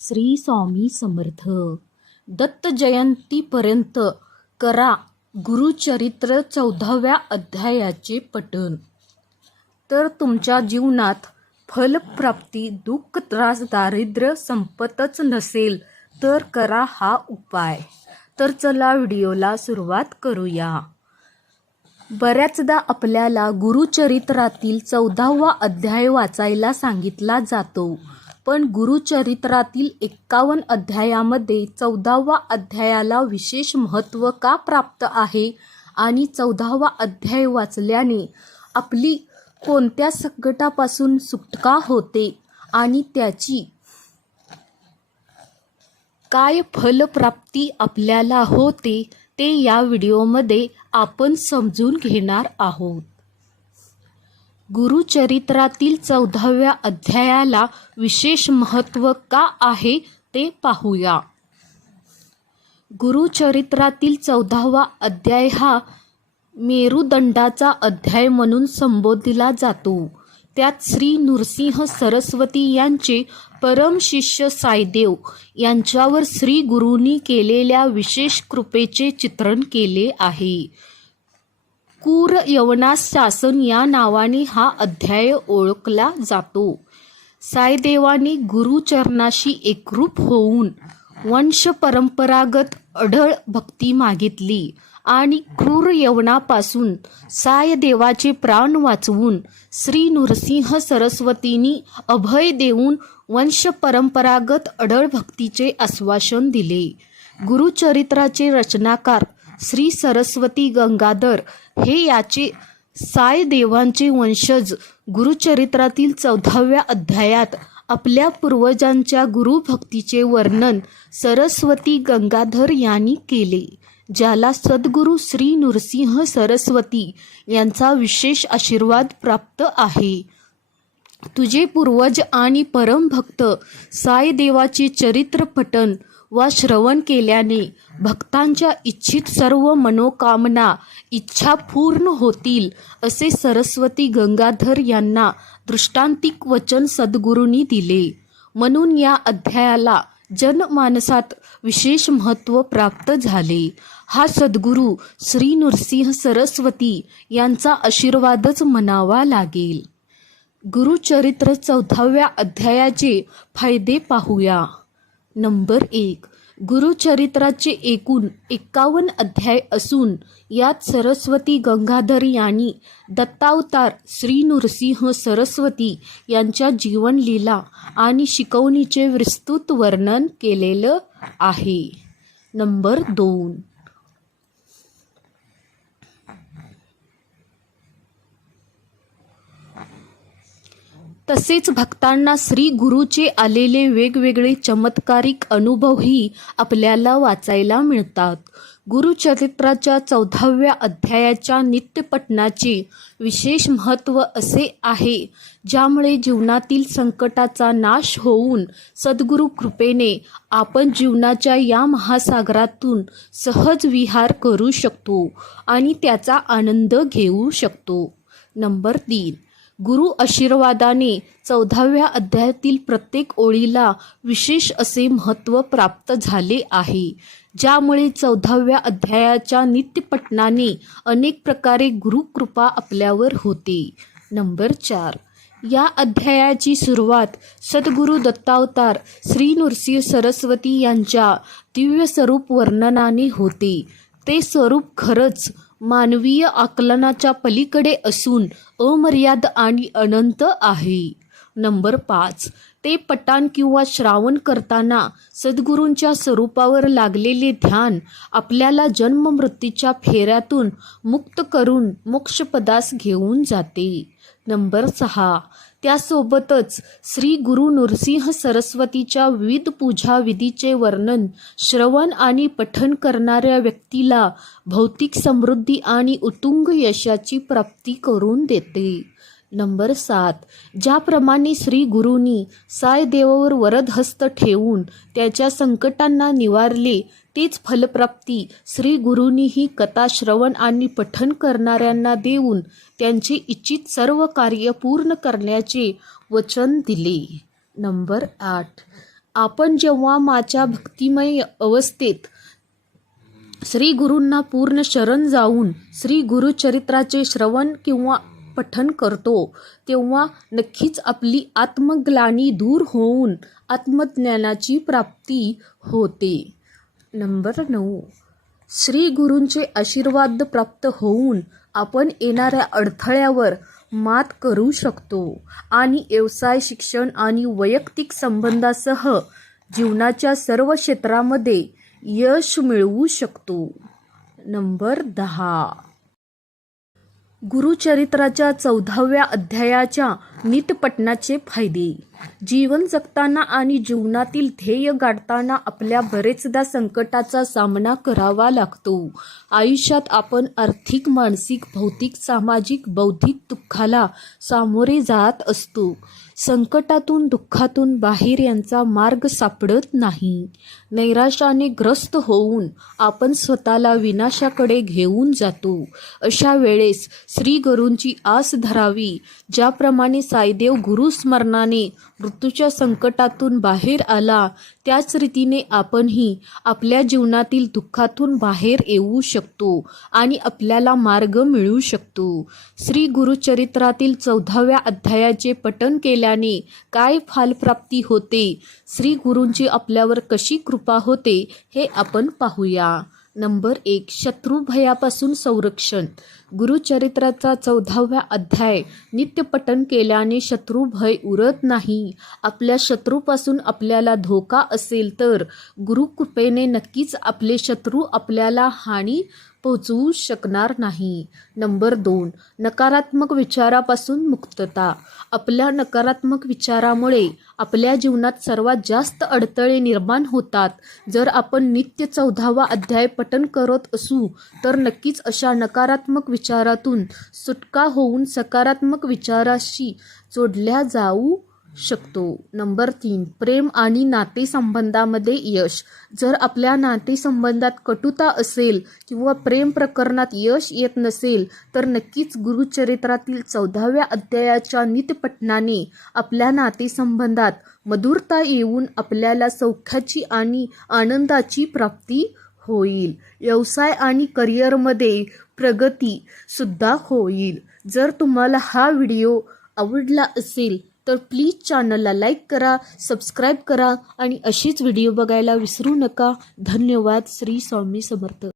श्री स्वामी समर्थ. दत्त जयंतीपर्यंत करा गुरुचरित्र चौदाव्या अध्यायाचे पठण. तर तुमच्या जीवनात फलप्राप्ती दुःख त्रास दारिद्र्य संपतच नसेल तर करा हा उपाय. तर चला व्हिडिओला सुरुवात करूया. बऱ्याचदा आपल्याला गुरुचरित्रातील चौदावा अध्याय वाचायला सांगितला जातो. पण गुरुचरित्रातील एक्कावन्न अध्यायामध्ये चौदावा अध्यायाला विशेष महत्त्व का प्राप्त आहे आणि चौदावा अध्याय वाचल्याने आपली कोणत्या संकटापासून सुटका होते आणि त्याची काय फलप्राप्ती आपल्याला होते ते या व्हिडिओमध्ये आपण समजून घेणार आहोत. गुरुचरित्रातील चौदाव्या अध्यायाला विशेष महत्त्व का आहे ते पाहूया. गुरुचरित्रातील चौदावा अध्याय हा मेरुदंडाचा अध्याय म्हणून संबोधला जातो. त्यात श्री नृसिंह सरस्वती यांचे परम शिष्य सायदेव यांच्यावर श्री गुरूंनी केलेल्या विशेष कृपेचे चित्रण केले आहे. कूर यवनास शासन या नावाने हा अध्याय ओळखला जातो. सायदेवाने गुरुचरणाशी एकरूप होऊन वंश परंपरागत अढळ भक्ती मागितली आणि क्रूर यवनापासून सायदेवाचे प्राण वाचवून श्री नृसिंह सरस्वतींनी अभय देऊन वंश परंपरागत अढळ भक्तीचे आश्वासन दिले. गुरुचरित्राचे रचनाकार श्री सरस्वती गंगाधर हे याचे सायदेवांचे वंशज गुरुचरित्रातील चौदाव्या अध्यायात आपल्या पूर्वजांच्या गुरुभक्तीचे वर्णन सरस्वती गंगाधर यांनी केले ज्याला सद्गुरू श्री नृसिंह सरस्वती यांचा विशेष आशीर्वाद प्राप्त आहे. तुझे पूर्वज आणि परमभक्त सायदेवाचे चरित्र पठण वा श्रवण केल्याने भक्तांच्या इच्छित सर्व मनोकामना इच्छा पूर्ण होतील असे सरस्वती गंगाधर यांना दृष्टांतिक वचन सद्गुरूंनी दिले. म्हणून या अध्यायाला जनमानसात विशेष महत्त्व प्राप्त झाले. हा सद्गुरू श्री नृसिंह सरस्वती यांचा आशीर्वादच म्हणावा लागेल. गुरुचरित्र चौथाव्या अध्यायाचे फायदे पाहूया. नंबर एक. गुरुचरित्राचे एकूण एक्कावन्न अध्याय असून यात सरस्वती गंगाधर यांनी दत्तावतार श्री नृसिंह सरस्वती यांच्या जीवनलीला आणि शिकवणीचे विस्तृत वर्णन केलेलं आहे. नंबर दोन. तसेच भक्तांना श्री गुरुचे आलेले वेगवेगळे चमत्कारिक अनुभवही आपल्याला वाचायला मिळतात. गुरुचरित्राच्या चौदाव्या अध्यायाच्या नित्यपठणाचे विशेष महत्त्व असे आहे ज्यामुळे जीवनातील संकटाचा नाश होऊन सद्गुरू कृपेने आपण जीवनाच्या या महासागरातून सहज विहार करू शकतो आणि त्याचा आनंद घेऊ शकतो. नंबर तीन. गुरु आशीर्वादाने चौदाव्या अध्यायातील प्रत्येक ओळीला विशेष असे महत्त्व प्राप्त झाले आहे. ज्यामुळे चौदाव्या अध्यायाच्या नित्यपठणाने अनेक प्रकारे गुरुकृपा आपल्यावर होते. नंबर चार. या अध्यायाची सुरुवात सद्गुरू दत्तावतार श्री नृसिंह सरस्वती यांच्या दिव्य स्वरूप वर्णनाने होते. ते स्वरूप खरंच मानवीय आकलनाच्या पलीकडे असून अमर्याद आणि अनंत आहे. नंबर पाच ते पटान किंवा श्रावण करताना सद्गुरूंच्या स्वरूपावर लागलेले ध्यान आपल्याला जन्ममृत्यूच्या फेऱ्यातून मुक्त करून मोक्षपदास घेऊन जाते. नंबर सहा. त्यासोबतच श्री गुरु नृसिंह सरस्वतीच्या विविध पूजा विधीचे वर्णन श्रवण आणि पठन करणाऱ्या व्यक्तीला भौतिक समृद्धी आणि उत्तुंग यशाची प्राप्ती करून देते. नंबर सात. ज्याप्रमाणे श्री गुरूंनी सायदेवावर वरदहस्त ठेवून त्याच्या संकटांना निवारले तीच फलप्राप्ती श्री गुरूंनीही कथा श्रवण आणि पठन करणाऱ्यांना देऊन त्यांचे इच्छित सर्व कार्य पूर्ण करण्याचे वचन दिले. नंबर आठ. आपण जेव्हा माच्या भक्तिमय अवस्थेत श्री गुरूंना पूर्ण शरण जाऊन श्री गुरुचरित्राचे श्रवण किंवा पठन करतो तेव्हा नक्कीच आपली आत्मग्लानी दूर होऊन आत्मज्ञानाची प्राप्ती होते. नंबर नऊ. श्री गुरूंचे आशीर्वाद प्राप्त होऊन आपण येणाऱ्या अडथळ्यावर मात करू शकतो आणि व्यवसाय शिक्षण आणि वैयक्तिक संबंधासह जीवनाच्या सर्व क्षेत्रामध्ये यश मिळवू शकतो. नंबर दहा. गुरुचरित्राच्या चौदाव्या अध्यायाच्या नीटपटनाचे फायदे. जीवन जगताना आणि जीवनातील ध्येय गाठताना आपल्या बरेचदा संकटाचा सामना करावा लागतो. आयुष्यात आपण आर्थिक मानसिक भौतिक सामाजिक बौद्धिक दुःखाला सामोरे जात असतो. संकटातून दुःखातून बाहेर यांचा मार्ग सापडत नाही. नैराश्याने ग्रस्त होऊन आपण स्वतःला विनाशाकडे घेऊन जातो. अशा वेळेस श्री गुरूंची आस धरावी ज्याप्रमाणे सायदेव गुरुस्मरणाने मृत्यूच्या संकटातून बाहेर आला त्याच रीतीने आपणही आपल्या जीवनातील दुःखातून बाहेर येऊ शकतो आणि आपल्याला मार्ग मिळू शकतो. श्री गुरुचरित्रातील चौदाव्या अध्यायाचे पठन केल्याने काय फालप्राप्ती होते? श्री गुरूंची आपल्यावर कशी कृपा होते? हे आपण पाहूया. नंबर एक शत्रुभयापासून संरक्षण. गुरुचरित्राचा चौदाव्या अध्याय नित्यपठन केल्याने शत्रुभय उरत नाही. आपल्या शत्रूपासून आपल्याला धोका असेल तर गुरुकृपेने नक्कीच आपले शत्रू आपल्याला हानी पोचवू शकणार नाही. नंबर दोन नकारात्मक विचारापासून मुक्तता. आपल्या नकारात्मक विचारामुळे आपल्या जीवनात सर्वात जास्त अडथळे निर्माण होतात. जर आपण नित्य चौदावा अध्याय पठन करत असू तर नक्कीच अशा नकारात्मक विचारातून सुटका होऊन सकारात्मक विचाराशी जोडल्या जाऊ शकतो. नंबर तीन प्रेम आणि नातेसंबंधामध्ये यश. जर आपल्या नातेसंबंधात कटुता असेल किंवा प्रेम प्रकरणात यश येत नसेल तर नक्कीच गुरुचरित्रातील चौदाव्या अध्यायाच्या नितपठनाने आपल्या नातेसंबंधात मधुरता येऊन आपल्याला सौख्याची आणि आनंदाची प्राप्ती होईल. व्यवसाय आणि करिअरमध्ये प्रगतीसुद्धा होईल. जर तुम्हाला हा व्हिडिओ आवडला असेल तर प्लीज चॅनलला लाईक करा सबस्क्राईब करा आणि अशीच व्हिडिओ बघायला विसरू नका. धन्यवाद. श्री स्वामी समर्थ.